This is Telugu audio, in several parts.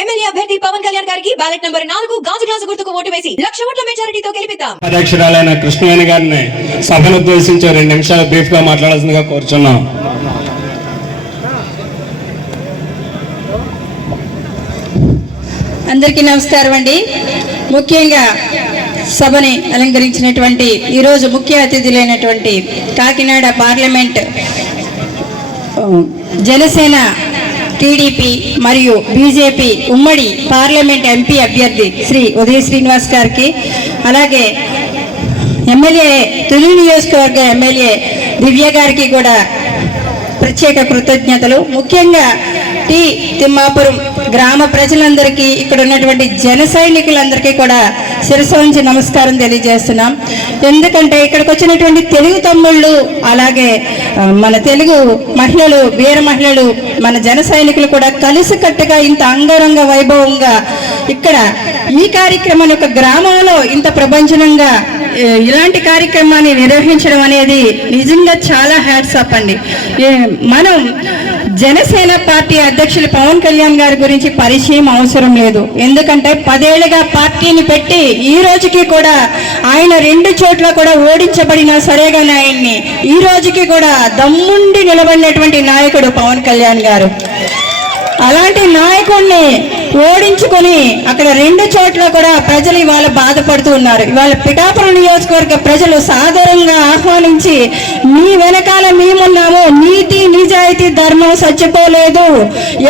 ఎమ్మెల్యే అభ్యర్థి పవన్ కళ్యాణ్ గారికి బ్యాలెట్ నంబర్ 4 గాజు గ్లాసు గుర్తుకు ఓటు వేసి 1,00,000 ఓట్ల మెజారిటీతో గెలిపిద్దాం. అధ్యక్షురాలైన కృష్ణవేణి గారిని సభను ఉద్దేశించి 2 నిమిషాలు బ్రీఫ్ గా మాట్లాడాల్సిందిగా కోరుచున్నాం. అందరికీ నమస్కారం అండి. ముఖ్యంగా సభని అలంకరించినటువంటి ఈరోజు ముఖ్య అతిథులైనటువంటి కాకినాడ పార్లమెంట్ జనసేన, టీడీపీ మరియు బీజేపీ ఉమ్మడి పార్లమెంట్ ఎంపీ అభ్యర్థి శ్రీ ఉదయ శ్రీనివాస్ గారికి, అలాగే ఎమ్మెల్యే తొలి నియోజకవర్గ ఎమ్మెల్యే దివ్య గారికి కూడా ప్రత్యేక కృతజ్ఞతలు. ముఖ్యంగా టీ తిమ్మాపురం గ్రామ ప్రజలందరికీ, ఇక్కడ ఉన్నటువంటి జన సైనికులందరికీ కూడా శిరస్సు వంచి నమస్కారం తెలియజేస్తున్నాం. ఎందుకంటే ఇక్కడికి వచ్చినటువంటి తెలుగు తమ్ముళ్ళు, అలాగే మన తెలుగు మహిళలు, వీర మహిళలు, మన జన సైనికులు కూడా కలిసికట్టుగా ఇంత అంగరంగ వైభవంగా ఇక్కడ ఈ కార్యక్రమాన్ని ఒక గ్రామంలో ఇంత ప్రపంచంగా ఇలాంటి కార్యక్రమాన్ని నిర్వహించడం అనేది నిజంగా చాలా హ్యాట్స్ ఆఫ్ అండి. మనం జనసేన పార్టీ అధ్యక్షులు పవన్ కళ్యాణ్ గారి గురించి పరిచయం అవసరం లేదు. ఎందుకంటే 10 ఏళ్లుగా పార్టీని పెట్టి ఈ రోజుకి కూడా ఆయన 2 చోట్ల కూడా ఓడించబడినా సరేగాని ఆయన్ని ఈ రోజుకి కూడా దమ్ముండి నిలబడినటువంటి నాయకుడు పవన్ కళ్యాణ్ గారు. అలాంటి నాయకుడిని ఓడించుకొని అక్కడ 2 చోట్ల కూడా ప్రజలు ఇవాళ బాధపడుతూ ఉన్నారు. ఇవాళ పిఠాపురం నియోజకవర్గ ప్రజలు సాదరంగా ఆహ్వానించి మీ వెనకాల మేమున్నాము, నీతి నిజాయితీ ధర్మం చచ్చిపోలేదు,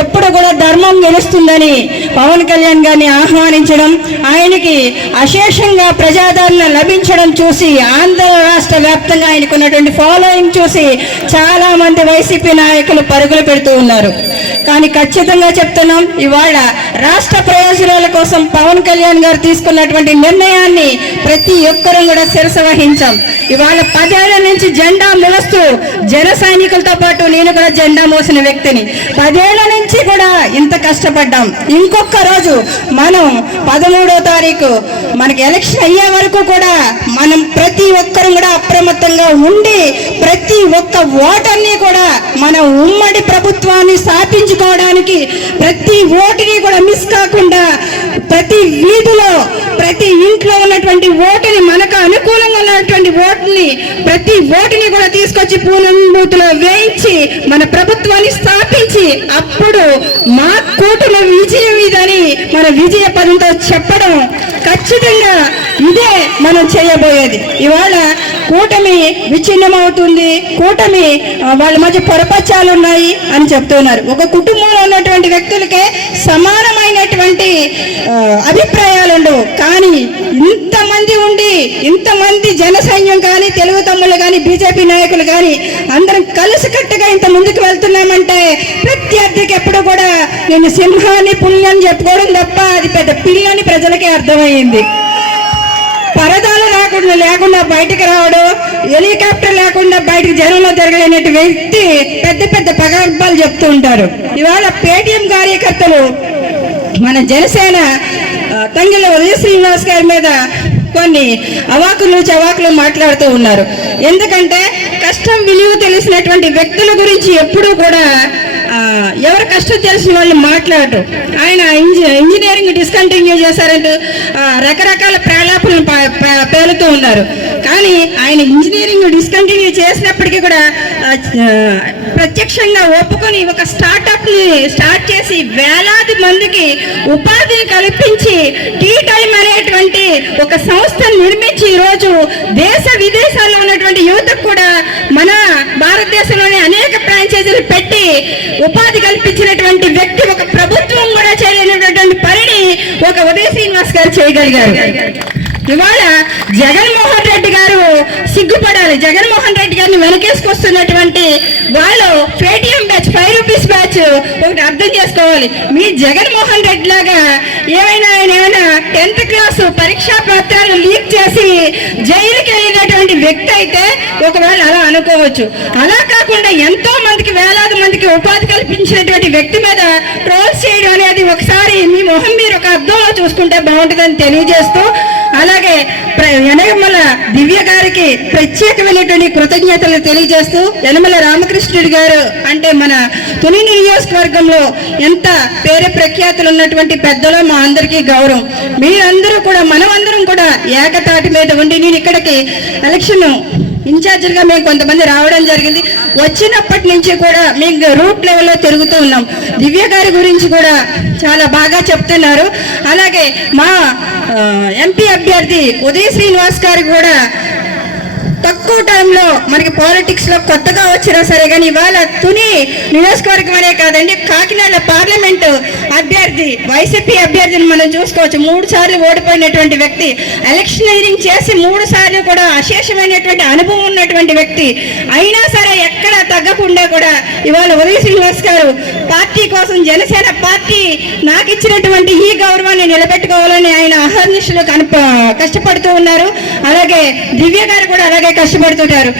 ఎప్పుడు కూడా ధర్మం గెలుస్తుందని పవన్ కళ్యాణ్ గారిని ఆహ్వానించడం, ఆయనకి అశేషంగా ప్రజాదరణ లభించడం చూసి ఆంధ్ర రాష్ట్ర వ్యాప్తంగా ఆయనకున్నటువంటి ఫాలోయింగ్ చూసి చాలా మంది వైసీపీ నాయకులు పరుగులు పెడుతూ ఉన్నారు. కానీ ఖచ్చితంగా చెప్తున్నాం, ఇవాళ రాష్ట్ర ప్రయోజనాల కోసం పవన్ కళ్యాణ్ గారు తీసుకున్నటువంటి నిర్ణయాన్ని ప్రతి ఒక్కరూ కూడా శిరస వహించాం. ఇవాళ 10 ఏళ్ల నుంచి జెండా మోస్తూ జన సైనికులతో పాటు నేను కూడా జెండా మోసిన వ్యక్తిని. 10 ఏళ్ల నుంచి కూడా ఇంత కష్టపడ్డాం. ఇంకొక రోజు మనం 13వ తారీఖు మనకి ఎలక్షన్ అయ్యే వరకు కూడా మనం ప్రతి ఒక్కరు కూడా అప్రమత్తంగా ఉండి ప్రతి ఒక్క ఓటర్ని కూడా మనం ఉమ్మడి ప్రభుత్వాన్ని స్థాపించుకోవడానికి ప్రతి ఓటుని కూడా మిస్ కాకుండా ప్రతి వీధిలో ప్రతి ఇంట్లో ఉన్నటువంటి ఓటుని, మనకు అనుకూలంగా ఉన్నటువంటి ఓటుని, ప్రతి ఓటుని కూడా తీసుకొచ్చి పూలం బూతులో వేయించి మన ప్రభుత్వాన్ని స్థాపించి అప్పుడు మా కూటమి విజయం ఇదని మన విజయ పదంతో చెప్పడం ఖచ్చితంగా ఇదే మనం చేయబోయేది. ఇవాళ కూటమి విచ్ఛిన్నమవుతుంది, కూటమి వాళ్ళ మధ్య పొరపచ్చాలు ఉన్నాయి అని చెప్తున్నారు. ఒక కుటుంబంలో ఉన్నటువంటి వ్యక్తులకే సమానమైనటువంటి అభిప్రాయాలు ఉండవు. కానీ ఇంతమంది ఉండి, ఇంతమంది జన సైన్యం కానీ, తెలుగు తమ్ముళ్ళు కానీ, బీజేపీ నాయకులు కానీ అందరం కలిసికట్టుగా ఇంత ముందుకు వెళ్తున్నామంటే ప్రత్యర్థికి ఎప్పుడు కూడా నేను సింహాన్ని పుణ్యాన్ని చెప్పుకోవడం తప్ప అది పెద్ద పిల్లని ప్రజలకి అర్థమైంది. పరదాలు లేకుండా బయటకు రావడం, హెలికాప్టర్ లేకుండా బయటకు జనంలో జరగలేని వ్యక్తి పెద్ద పెద్ద పగర్భాలు చెప్తూ ఉంటారు. ఇవాళ పేటీఎం కార్యకర్తలు మన జనసేన తంగిళ్ళ ఉదయ శ్రీనివాస్ గారి మీద కొన్ని అవాకులు చవాకులు మాట్లాడుతూ ఉన్నారు. ఎందుకంటే కష్టం విలువ తెలిసినటువంటి వ్యక్తుల గురించి ఎప్పుడూ కూడా ఎవరు కష్టం తెలిసిన వాళ్ళు మాట్లాడరు. ఆయన ఇంజనీరింగ్ డిస్కంటిన్యూ చేశారంటూ రకరకాల ప్రలాపనలు పేలుతూ ఉన్నారు. కానీ ఆయన ఇంజనీరింగ్ డిస్కంటిన్యూ చేసినప్పటికీ కూడా ప్రత్యక్షంగా ఒప్పుకొని ఒక స్టార్టప్ని స్టార్ట్ చేసి వేలాది మందికి ఉపాధిని కల్పించి టీ టైం అనేటువంటి ఒక సంస్థను నిర్మించి ఈరోజు దేశ విదేశాల్లో ఉన్నటువంటి యువతకు కూడా మన భారతదేశంలోని అనేక ఫ్రాంచైజీలు పెట్టి ఉపాధి కల్పించినటువంటి వ్యక్తి, ఒక ప్రభుత్వం కూడా చేయలేనటువంటి పనిని ఒక ఉదయ శ్రీనివాస్ గారు చేయగలిగారు. ఇవాళ జగన్మోహన్ రెడ్డి గారు సిగ్గుపడాలి. జగన్మోహన్ రెడ్డి గారిని వెనకేసుకొస్తున్నటువంటి వాళ్ళు పేటీఎం బ్యాచ్, 5 రూపీస్ బ్యాచ్ ఒకటి అర్థం చేసుకోవాలి. మీ జగన్మోహన్ రెడ్డి లాగా ఏమైనా 10th క్లాసు పరీక్షా పత్రాలు లీక్ చేసి జైలుకి వెళ్ళినటువంటి వ్యక్తి అయితే ఒకవేళ అలా అనుకోవచ్చు. అలా కాకుండా ఎంతో మందికి, వేలాది మందికి ఉపాధి కల్పించినటువంటి వ్యక్తి మీద ట్రోల్స్ చేయడం అనేది ఒకసారి మీ మొహం మీరు ఒక అర్థంలో చూసుకుంటే బాగుంటుందని తెలియజేస్తూ, అలాగే యనమల దివ్య గారికి ప్రత్యేకమైనటువంటి కృతజ్ఞతలు తెలియజేస్తూ, యనమల రామకృష్ణుడి గారు అంటే మన తుని నియోజకవర్గంలో ఎంత పేరు ప్రఖ్యాతులు ఉన్నటువంటి పెద్దలు, మా అందరికీ గౌరవం. మీరందరూ కూడా, మనమందరం కూడా ఏకతాటి మీద ఉండి, నేను ఇక్కడికి ఎలక్షన్ ఇన్ఛార్జిగా మేము కొంతమంది రావడం జరిగింది. వచ్చినప్పటి నుంచి కూడా మేము రూట్ లెవెల్లో తిరుగుతూ ఉన్నాం. దివ్య గారి గురించి కూడా చాలా బాగా చెప్తున్నారు. అలాగే మా ఎంపీ అభ్యర్థి ఉదయ శ్రీనివాస్ గారు కూడా తక్కువ టైంలో మనకి పాలిటిక్స్ లో కొత్తగా వచ్చినా సరే కానీ ఇవాళ తుని నియోజకవర్గం అనే కాదండి, కాకినాడ పార్లమెంటు అభ్యర్థి, వైసీపీ అభ్యర్థిని మనం చూసుకోవచ్చు. 3 సార్లు ఓడిపోయినటువంటి వ్యక్తి, ఎలక్షనీరింగ్ చేసి 3 సార్లు కూడా అశేషమైనటువంటి అనుభవం ఉన్నటువంటి వ్యక్తి. అయినా సరే ఎక్కడ తగ్గకుండా కూడా ఇవాళ ఉదయ శ్రీనివాస్ గారు పార్టీ కోసం, జనసేన పార్టీ నాకు ఇచ్చినటువంటి ఈ గౌరవాన్ని నిలబెట్టుకోవాలని ఆయన అహర్నిశలు కష్టపడుతూ ఉన్నారు. అలాగే దివ్య గారు కూడా అలాగే కష్టపడుతుంటారు.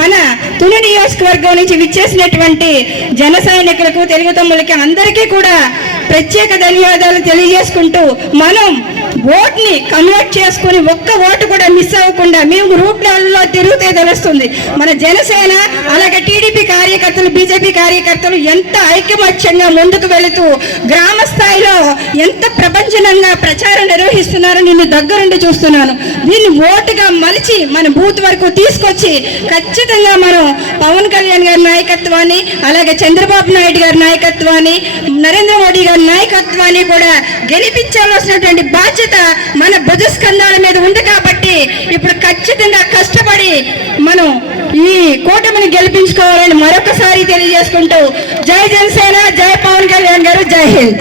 మన తుని నియోజకవర్గం నుంచి విచ్చేసినటువంటి జన సైనికులకు, తెలుగు తమ్ములకి అందరికీ కూడా ప్రత్యేక ధన్యవాదాలు తెలియజేసుకుంటూ, మనం ఓట్ని కన్వర్ట్ చేసుకుని ఒక్క ఓటు కూడా మిస్ అవ్వకుండా మేము రూట్ లెవెల్లో తిరిగితే తెలుస్తుంది మన జనసేన అలాగే టీడీపీ కార్యకర్తలు, బీజేపీ కార్యకర్తలు ఎంత ఐకమత్యంగా ముందుకు వెళుతూ గ్రామ స్థాయిలో ఎంత ప్రపంచనంగా ప్రచారం నిర్వహిస్తున్నారో నేను దగ్గరుండి చూస్తున్నాను. దీన్ని ఓటుగా మలిచి మన బూత్ వరకు తీసుకొచ్చి ఖచ్చితంగా మనం పవన్ కళ్యాణ్ గారి నాయకత్వాన్ని, అలాగే చంద్రబాబు నాయుడు గారి నాయకత్వాన్ని, నరేంద్ర మోడీ గారి నాయకత్వాన్ని కూడా గెలిపించాల్సినటువంటి బాధ్యత మన భుజస్కంధాల మీద ఉంది. కాబట్టి ఇప్పుడు ఖచ్చితంగా కష్టపడి మనం ఈ కూటమిని గెలిపించుకోవాలని మరొకసారి తెలియజేసుకుంటూ, జై జనసేన, జై పవన్ కళ్యాణ్ గారు, జై హింద్.